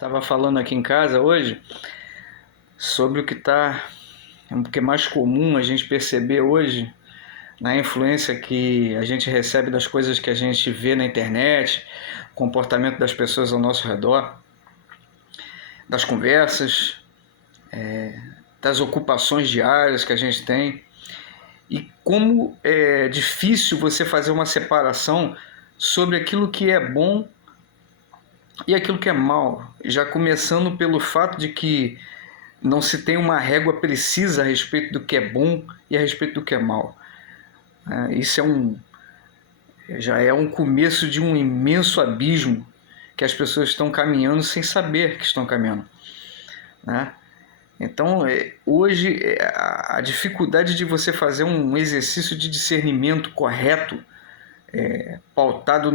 Estava falando aqui em casa hoje sobre o que é mais comum a gente perceber hoje na influência que a gente recebe das coisas que a gente vê na internet, comportamento das pessoas ao nosso redor, das conversas, das ocupações diárias que a gente tem, e como é difícil você fazer uma separação sobre aquilo que é bom e aquilo que é mal, já começando pelo fato de que não se tem uma régua precisa a respeito do que é bom e a respeito do que é mal. Isso já é um começo de um imenso abismo que as pessoas estão caminhando sem saber que estão caminhando, né? Então, hoje, a dificuldade de você fazer um exercício de discernimento correto, pautado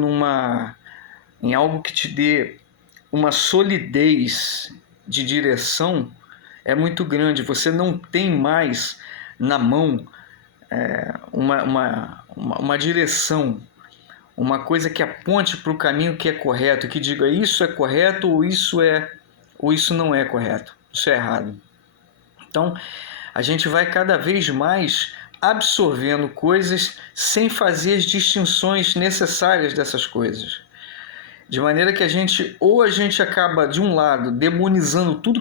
em algo que te dê uma solidez de direção, é muito grande. Você não tem mais na mão uma direção, uma coisa que aponte para o caminho que é correto, que diga isso é correto ou isso não é correto, isso é errado. Então, a gente vai cada vez mais absorvendo coisas sem fazer as distinções necessárias dessas coisas. De maneira que a gente acaba, de um lado, demonizando tudo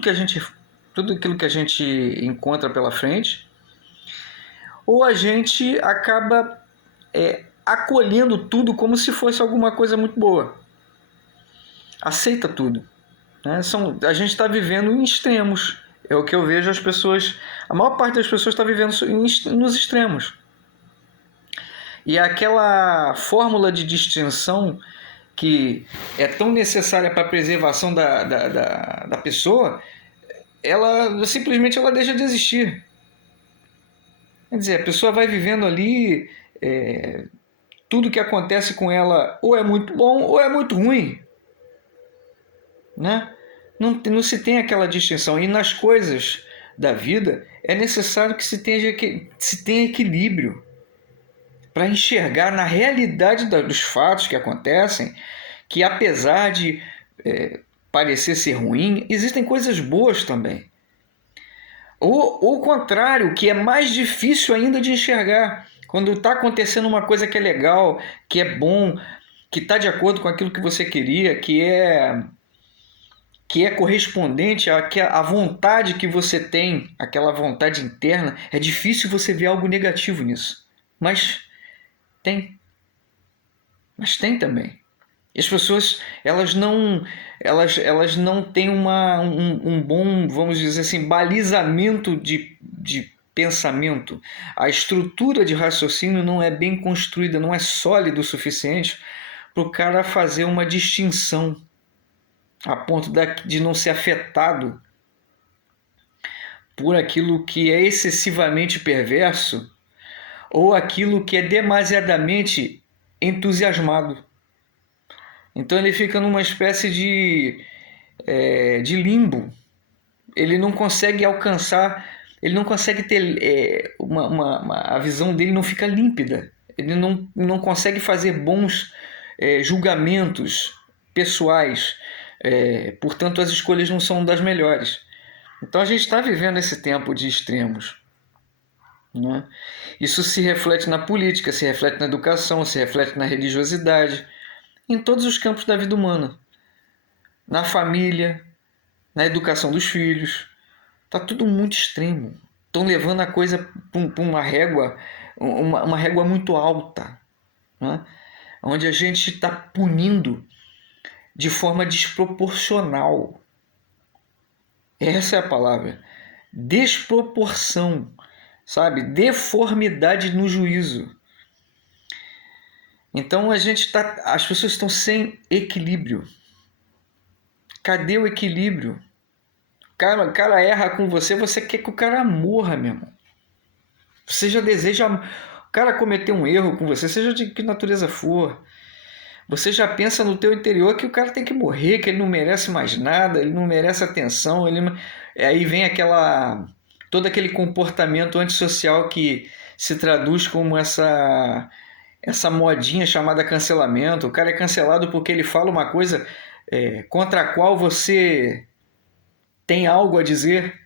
aquilo que a gente encontra pela frente, ou a gente acaba acolhendo tudo como se fosse alguma coisa muito boa. Aceita tudo, né? A gente está vivendo em extremos. É o que eu vejo a maior parte das pessoas está vivendo nos extremos. E aquela fórmula de distinção que é tão necessária para a preservação da pessoa, ela simplesmente deixa de existir. Quer dizer, a pessoa vai vivendo ali, tudo que acontece com ela ou é muito bom ou é muito ruim, né? Não se tem aquela distinção. E nas coisas da vida é necessário que se tenha equilíbrio para enxergar na realidade dos fatos que acontecem, que apesar de parecer ser ruim, existem coisas boas também. Ou o contrário, que é mais difícil ainda de enxergar. Quando está acontecendo uma coisa que é legal, que é bom, que está de acordo com aquilo que você queria, que é correspondente à vontade que você tem, aquela vontade interna, é difícil você ver algo negativo nisso. Mas tem também. E as pessoas elas não têm um bom, vamos dizer assim, balizamento de pensamento. A estrutura de raciocínio não é bem construída, não é sólida o suficiente para o cara fazer uma distinção a ponto de não ser afetado por aquilo que é excessivamente perverso ou aquilo que é demasiadamente entusiasmado. Então ele fica numa espécie de limbo. Ele não consegue alcançar, ele não consegue ter a visão dele não fica límpida. Ele não consegue fazer bons julgamentos pessoais. Portanto, as escolhas não são das melhores. Então a gente está vivendo esse tempo de extremos, né? Isso se reflete na política, se reflete na educação, se reflete na religiosidade, em todos os campos da vida humana, na família, na educação dos filhos. Está tudo muito extremo. Estão levando a coisa para uma régua muito alta, né? Onde a gente está punindo de forma desproporcional. Essa é a palavra. Desproporção, sabe? Deformidade no juízo. Então as pessoas estão sem equilíbrio. Cadê o equilíbrio? O cara erra com você, você quer que o cara morra mesmo. Você já deseja o cara cometer um erro com você, seja de que natureza for. Você já pensa no teu interior que o cara tem que morrer, que ele não merece mais nada, ele não merece atenção. Aí vem todo aquele comportamento antissocial que se traduz como essa modinha chamada cancelamento. O cara é cancelado porque ele fala uma coisa contra a qual você tem algo a dizer.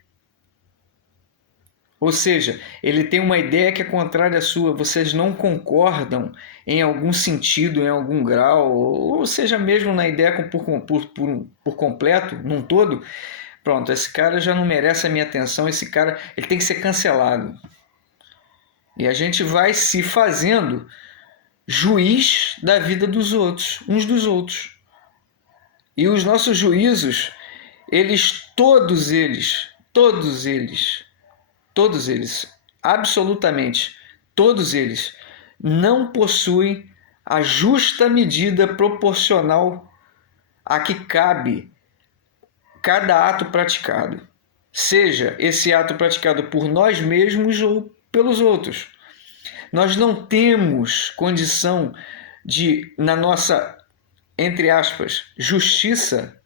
Ou seja, ele tem uma ideia que é contrária à sua, vocês não concordam em algum sentido, em algum grau, ou seja, mesmo na ideia por completo, num todo. Pronto, esse cara já não merece a minha atenção, esse cara ele tem que ser cancelado. E a gente vai se fazendo juiz da vida dos outros, uns dos outros. E os nossos juízos, todos eles, absolutamente todos eles, não possuem a justa medida proporcional a que cabe cada ato praticado, seja esse ato praticado por nós mesmos ou pelos outros. Nós não temos condição de, na nossa, entre aspas, justiça,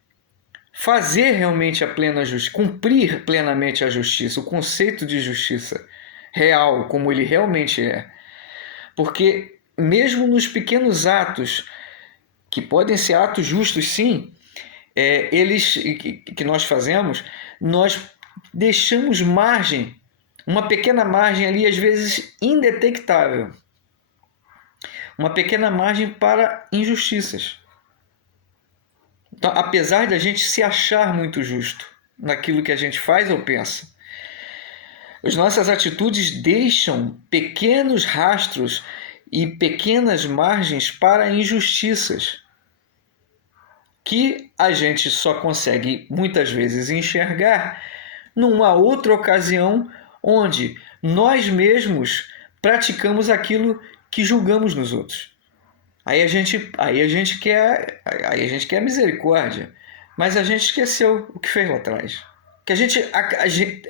fazer realmente a plena justiça, cumprir plenamente a justiça, o conceito de justiça real, como ele realmente é. Porque mesmo nos pequenos atos, que podem ser atos justos sim, eles que nós fazemos, nós deixamos margem, uma pequena margem ali, às vezes indetectável, uma pequena margem para injustiças. Então, apesar de a gente se achar muito justo naquilo que a gente faz ou pensa, as nossas atitudes deixam pequenos rastros e pequenas margens para injustiças que a gente só consegue muitas vezes enxergar numa outra ocasião onde nós mesmos praticamos aquilo que julgamos nos outros. Aí a gente quer misericórdia, mas a gente esqueceu o que fez lá atrás. Que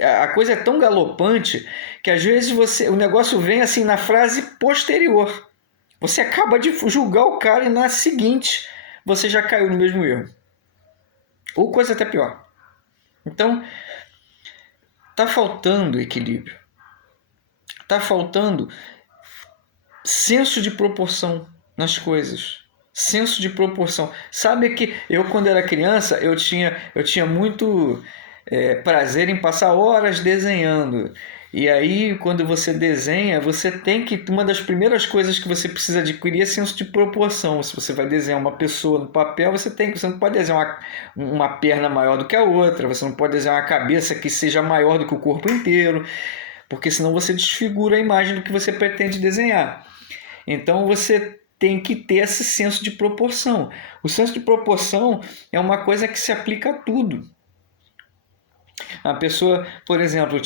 a coisa é tão galopante que às vezes o negócio vem assim na frase posterior. Você acaba de julgar o cara e na seguinte você já caiu no mesmo erro. Ou coisa até pior. Então, está faltando equilíbrio. Está faltando senso de proporção nas coisas. Senso de proporção. Sabe que eu, quando era criança, eu tinha muito prazer em passar horas desenhando. E aí, quando você desenha, você tem que... Uma das primeiras coisas que você precisa adquirir é senso de proporção. Se você vai desenhar uma pessoa no papel, você não pode desenhar uma perna maior do que a outra, você não pode desenhar uma cabeça que seja maior do que o corpo inteiro, porque senão você desfigura a imagem do que você pretende desenhar. Então, você tem que ter esse senso de proporção. O senso de proporção é uma coisa que se aplica a tudo. A pessoa, por exemplo,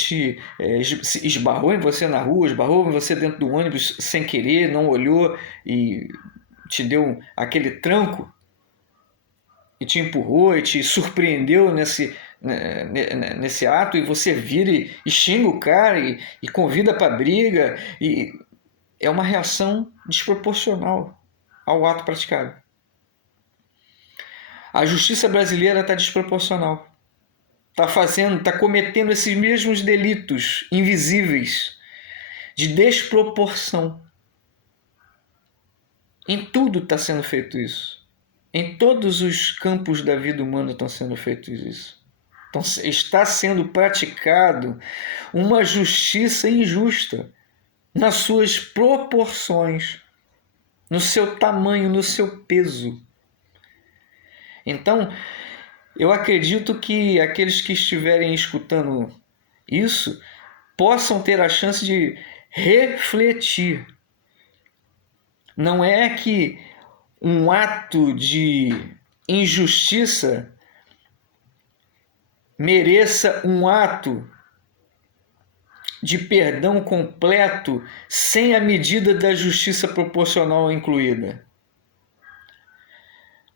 esbarrou em você na rua, esbarrou em você dentro do ônibus sem querer, não olhou e te deu aquele tranco e te empurrou e te surpreendeu nesse ato, e você vira e xinga o cara e convida para briga, e é uma reação desproporcional ao ato praticado. A justiça brasileira está desproporcional. Está cometendo esses mesmos delitos invisíveis de desproporção. Em tudo está sendo feito isso. Em todos os campos da vida humana estão sendo feitos isso. Então, está sendo praticado uma justiça injusta nas suas proporções, no seu tamanho, no seu peso. Então, eu acredito que aqueles que estiverem escutando isso possam ter a chance de refletir. Não é que um ato de injustiça mereça um ato de perdão completo sem a medida da justiça proporcional incluída.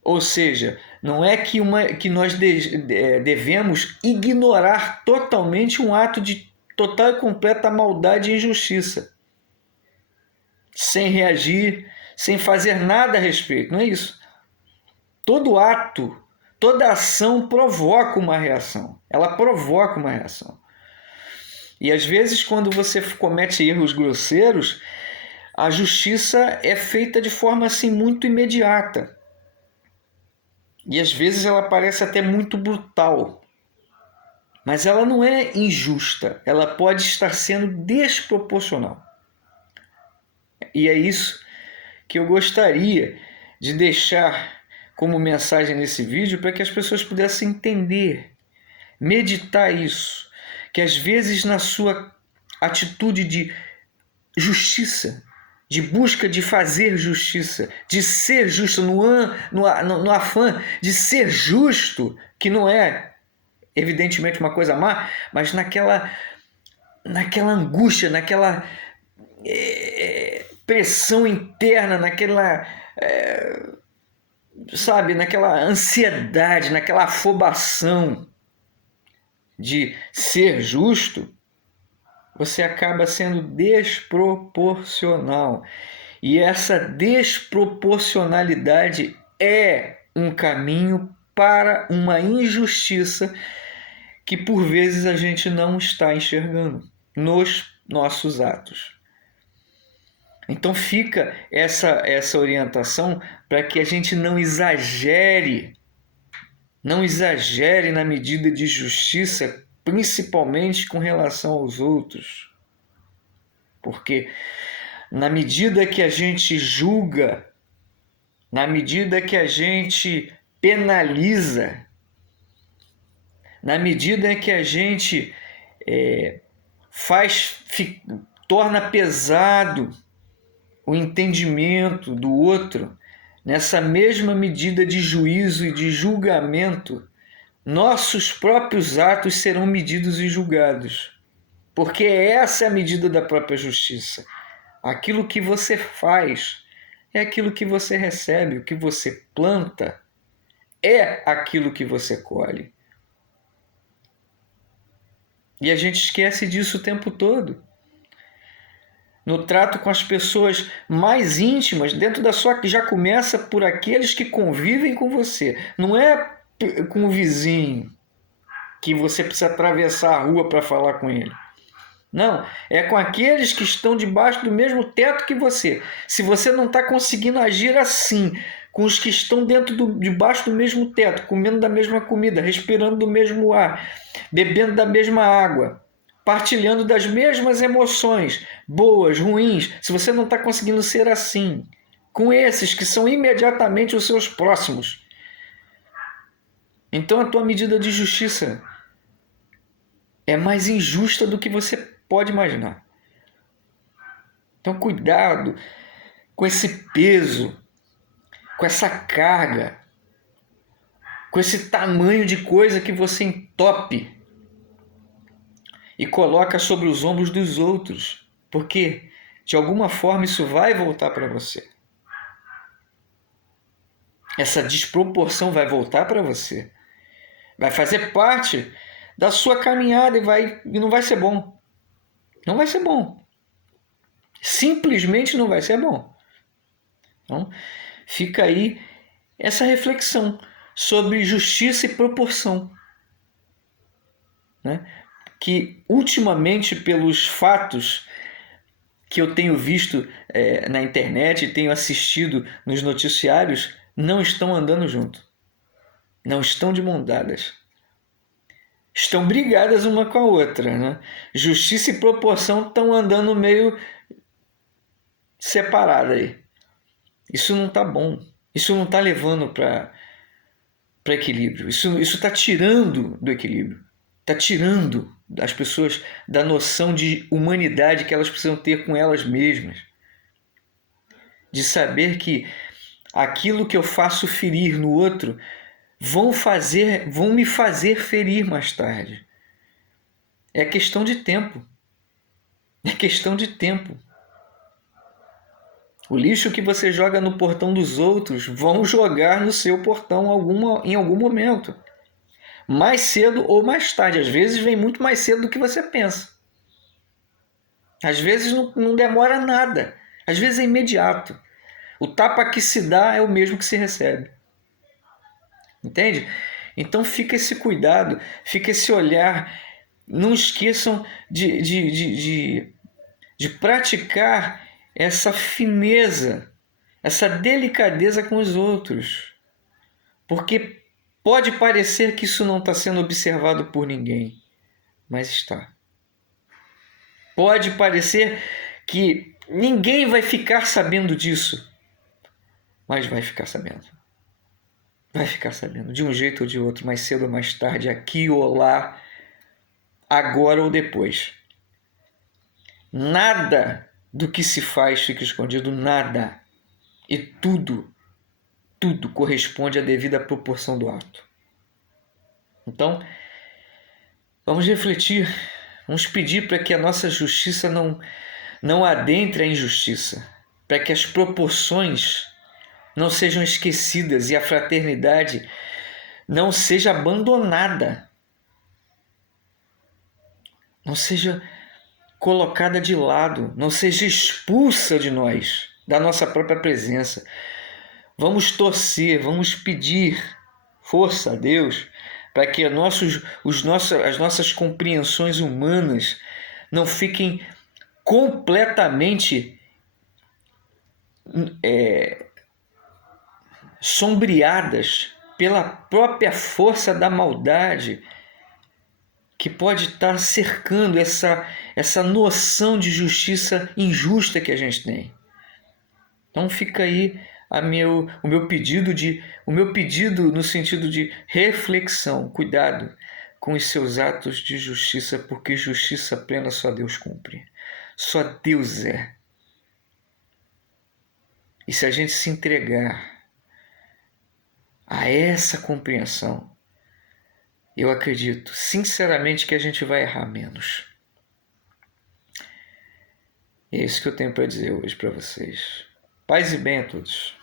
Ou seja, não é que nós devemos ignorar totalmente um ato de total e completa maldade e injustiça, sem reagir, sem fazer nada a respeito. Não é isso. Todo ato, toda ação provoca uma reação. Ela provoca uma reação. E às vezes, quando você comete erros grosseiros, a justiça é feita de forma assim muito imediata. E às vezes ela parece até muito brutal, mas ela não é injusta, ela pode estar sendo desproporcional. E é isso que eu gostaria de deixar como mensagem nesse vídeo para que as pessoas pudessem entender, meditar isso, que às vezes na sua atitude de justiça, de busca de fazer justiça, de ser justo, no afã de ser justo, que não é evidentemente uma coisa má, mas naquela angústia, naquela pressão interna, naquela, sabe, naquela ansiedade, naquela afobação de ser justo, você acaba sendo desproporcional. E essa desproporcionalidade é um caminho para uma injustiça que por vezes a gente não está enxergando nos nossos atos. Então fica essa orientação para que a gente não exagere na medida de justiça, principalmente com relação aos outros. Porque na medida que a gente julga, na medida que a gente penaliza, na medida que a gente torna pesado o entendimento do outro, nessa mesma medida de juízo e de julgamento, nossos próprios atos serão medidos e julgados. Porque essa é a medida da própria justiça. Aquilo que você faz é aquilo que você recebe, o que você planta é aquilo que você colhe. E a gente esquece disso o tempo todo. No trato com as pessoas mais íntimas, dentro da sua, que já começa por aqueles que convivem com você. Não é com o vizinho que você precisa atravessar a rua para falar com ele. Não, é com aqueles que estão debaixo do mesmo teto que você. Se você não está conseguindo agir assim, com os que estão debaixo do mesmo teto, comendo da mesma comida, respirando do mesmo ar, bebendo da mesma água, partilhando das mesmas emoções, boas, ruins, se você não está conseguindo ser assim, com esses que são imediatamente os seus próximos, então a tua medida de justiça é mais injusta do que você pode imaginar. Então cuidado com esse peso, com essa carga, com esse tamanho de coisa que você entope e coloca sobre os ombros dos outros, porque de alguma forma isso vai voltar para você. Essa desproporção vai voltar para você. Vai fazer parte da sua caminhada e não vai ser bom. Não vai ser bom. Simplesmente não vai ser bom. Então, fica aí essa reflexão sobre justiça e proporção, né? Que ultimamente, pelos fatos que eu tenho visto na internet e tenho assistido nos noticiários, não estão andando junto. Não estão de mão dadas. Estão brigadas uma com a outra, né? Justiça e proporção estão andando meio separada aí. Isso não está bom. Isso não está levando para equilíbrio. Isso está tirando do equilíbrio. Está tirando as pessoas da noção de humanidade que elas precisam ter com elas mesmas. De saber que aquilo que eu faço ferir no outro vão me fazer ferir mais tarde. É questão de tempo. É questão de tempo. O lixo que você joga no portão dos outros vão jogar no seu portão em algum momento. Mais cedo ou mais tarde. Às vezes vem muito mais cedo do que você pensa. Às vezes não demora nada. Às vezes é imediato. O tapa que se dá é o mesmo que se recebe. Entende? Então fica esse cuidado, fica esse olhar. Não esqueçam de praticar essa fineza, essa delicadeza com os outros. Porque pode parecer que isso não está sendo observado por ninguém, mas está. Pode parecer que ninguém vai ficar sabendo disso, mas vai ficar sabendo. Vai ficar sabendo, de um jeito ou de outro, mais cedo ou mais tarde, aqui ou lá, agora ou depois. Nada do que se faz fica escondido, nada. E tudo corresponde à devida proporção do ato. Então, vamos refletir, vamos pedir para que a nossa justiça não adentre a injustiça, para que as proporções não sejam esquecidas e a fraternidade não seja abandonada, não seja colocada de lado, não seja expulsa de nós, da nossa própria presença. Vamos torcer, vamos pedir força a Deus para que as nossas compreensões humanas não fiquem completamente sombreadas pela própria força da maldade que pode estar cercando essa noção de justiça injusta que a gente tem. Então fica aí o meu pedido no sentido de reflexão, cuidado com os seus atos de justiça, porque justiça plena só Deus cumpre, só Deus é. E se a gente se entregar a essa compreensão, eu acredito sinceramente que a gente vai errar menos. É isso que eu tenho para dizer hoje para vocês. Paz e bem a todos.